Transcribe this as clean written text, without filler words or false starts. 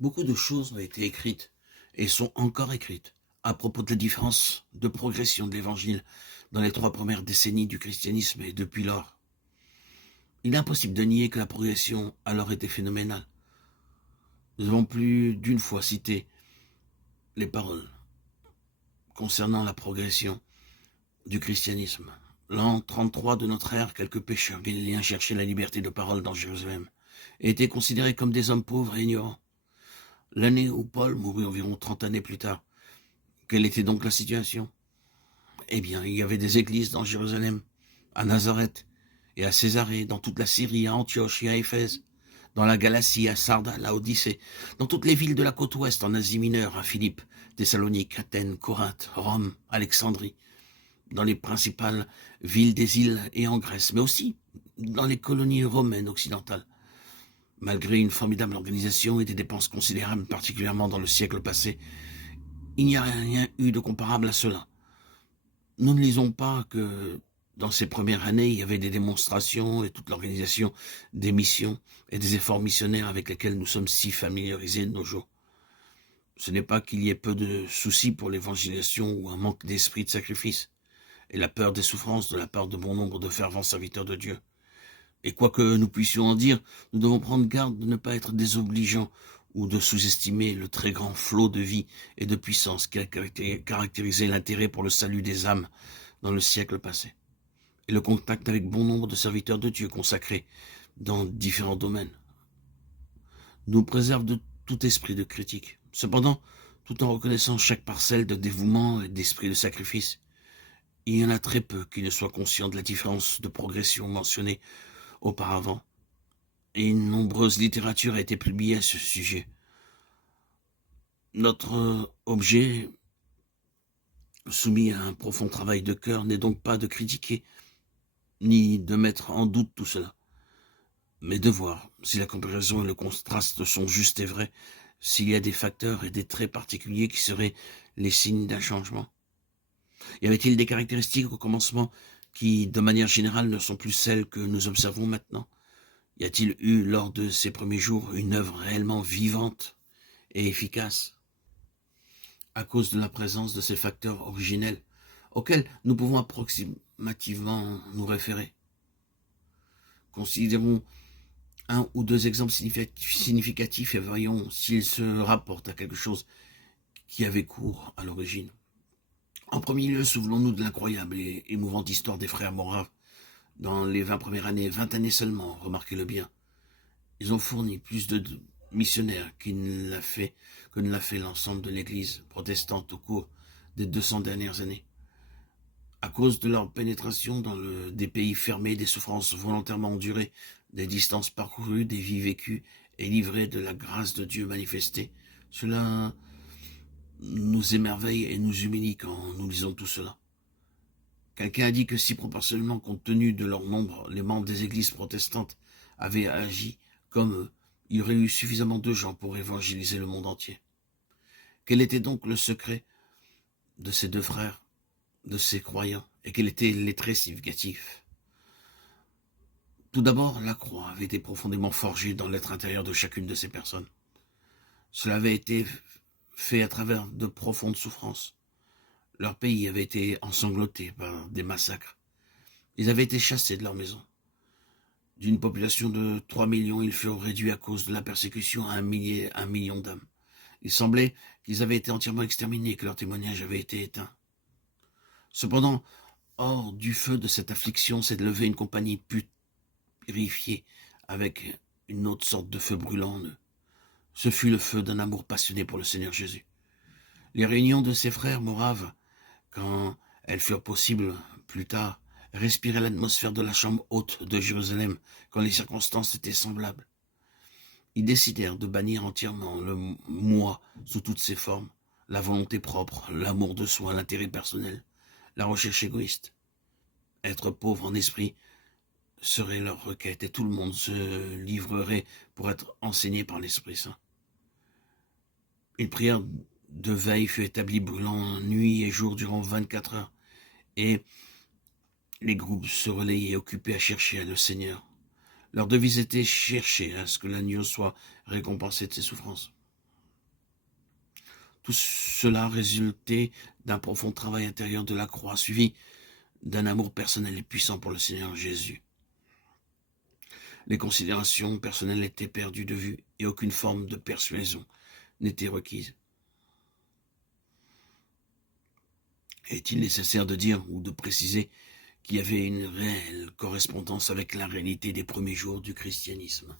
Beaucoup de choses ont été écrites et sont encore écrites à propos de la différence de progression de l'Évangile dans les 3 premières décennies du christianisme et depuis lors. Il est impossible de nier que la progression a alors été phénoménale. Nous avons plus d'une fois cité les paroles concernant la progression du christianisme. L'an 33 de notre ère, quelques pécheurs galiléens cherchaient la liberté de parole dans Jérusalem et étaient considérés comme des hommes pauvres et ignorants. L'année où Paul mourut environ 30 années plus tard, quelle était donc la situation? Eh bien, il y avait des églises dans Jérusalem, à Nazareth et à Césarée, dans toute la Syrie, à Antioche et à Éphèse, dans la Galatie, à Sardes, à Laodicée, dans toutes les villes de la côte ouest, en Asie mineure, à Philippe, Thessalonique, Athènes, Corinthe, Rome, Alexandrie, dans les principales villes des îles et en Grèce, mais aussi dans les colonies romaines occidentales. Malgré une formidable organisation et des dépenses considérables, particulièrement dans le siècle passé, il n'y a rien eu de comparable à cela. Nous ne lisons pas que dans ces premières années, il y avait des démonstrations et toute l'organisation des missions et des efforts missionnaires avec lesquels nous sommes si familiarisés de nos jours. Ce n'est pas qu'il y ait peu de soucis pour l'évangélisation ou un manque d'esprit de sacrifice et la peur des souffrances de la part de bon nombre de fervents serviteurs de Dieu. Et quoi que nous puissions en dire, nous devons prendre garde de ne pas être désobligeants ou de sous-estimer le très grand flot de vie et de puissance qui a caractérisé l'intérêt pour le salut des âmes dans le siècle passé, et le contact avec bon nombre de serviteurs de Dieu consacrés dans différents domaines nous préserve de tout esprit de critique. Cependant, tout en reconnaissant chaque parcelle de dévouement et d'esprit de sacrifice, il y en a très peu qui ne soient conscients de la différence de progression mentionnée auparavant, et une nombreuse littérature a été publiée à ce sujet. Notre objet, soumis à un profond travail de cœur, n'est donc pas de critiquer, ni de mettre en doute tout cela, mais de voir si la comparaison et le contraste sont justes et vrais, s'il y a des facteurs et des traits particuliers qui seraient les signes d'un changement. Y avait-il des caractéristiques au commencement qui, de manière générale, ne sont plus celles que nous observons maintenant? Y a-t-il eu, lors de ces premiers jours, une œuvre réellement vivante et efficace, à cause de la présence de ces facteurs originels auxquels nous pouvons approximativement nous référer? Considérons un ou deux exemples significatifs et voyons s'ils se rapportent à quelque chose qui avait cours à l'origine. En premier lieu, souvenons-nous de l'incroyable et émouvante histoire des frères Moraves dans les 20 premières années, 20 années seulement, remarquez-le bien. Ils ont fourni plus de missionnaires que ne l'a fait l'ensemble de l'Église protestante au cours des 200 dernières années. À cause de leur pénétration dans des pays fermés, des souffrances volontairement endurées, des distances parcourues, des vies vécues et livrées de la grâce de Dieu manifestée, cela nous émerveille et nous humilie quand nous lisons tout cela. Quelqu'un a dit que si proportionnellement, compte tenu de leur nombre, les membres des églises protestantes avaient agi comme eux, il y aurait eu suffisamment de gens pour évangéliser le monde entier. Quel était donc le secret de ces deux frères, de ces croyants, et quels étaient les traits significatifs? Tout d'abord, la croix avait été profondément forgée dans l'être intérieur de chacune de ces personnes. Cela avait été fait à travers de profondes souffrances. Leur pays avait été ensanglanté par des massacres. Ils avaient été chassés de leur maison. D'une population de 3 millions, ils furent réduits à cause de la persécution à 1 million d'âmes. Il semblait qu'ils avaient été entièrement exterminés, que leur témoignage avait été éteint. Cependant, hors du feu de cette affliction s'est levée une compagnie purifiée avec une autre sorte de feu brûlant en eux. Ce fut le feu d'un amour passionné pour le Seigneur Jésus. Les réunions de ces frères moraves, quand elles furent possibles plus tard, respiraient l'atmosphère de la chambre haute de Jérusalem quand les circonstances étaient semblables. Ils décidèrent de bannir entièrement le moi sous toutes ses formes, la volonté propre, l'amour de soi, l'intérêt personnel, la recherche égoïste. Être pauvre en esprit serait leur requête et tout le monde se livrerait pour être enseigné par l'Esprit Saint. Une prière de veille fut établie brûlant nuit et jour durant 24 heures et les groupes se relayaient occupés à chercher le Seigneur. Leur devise était chercher à ce que l'agneau soit récompensé de ses souffrances. Tout cela résultait d'un profond travail intérieur de la croix, suivi d'un amour personnel et puissant pour le Seigneur Jésus. Les considérations personnelles étaient perdues de vue et aucune forme de persuasion n'était requise. Est-il nécessaire de dire ou de préciser qu'il y avait une réelle correspondance avec la réalité des premiers jours du christianisme?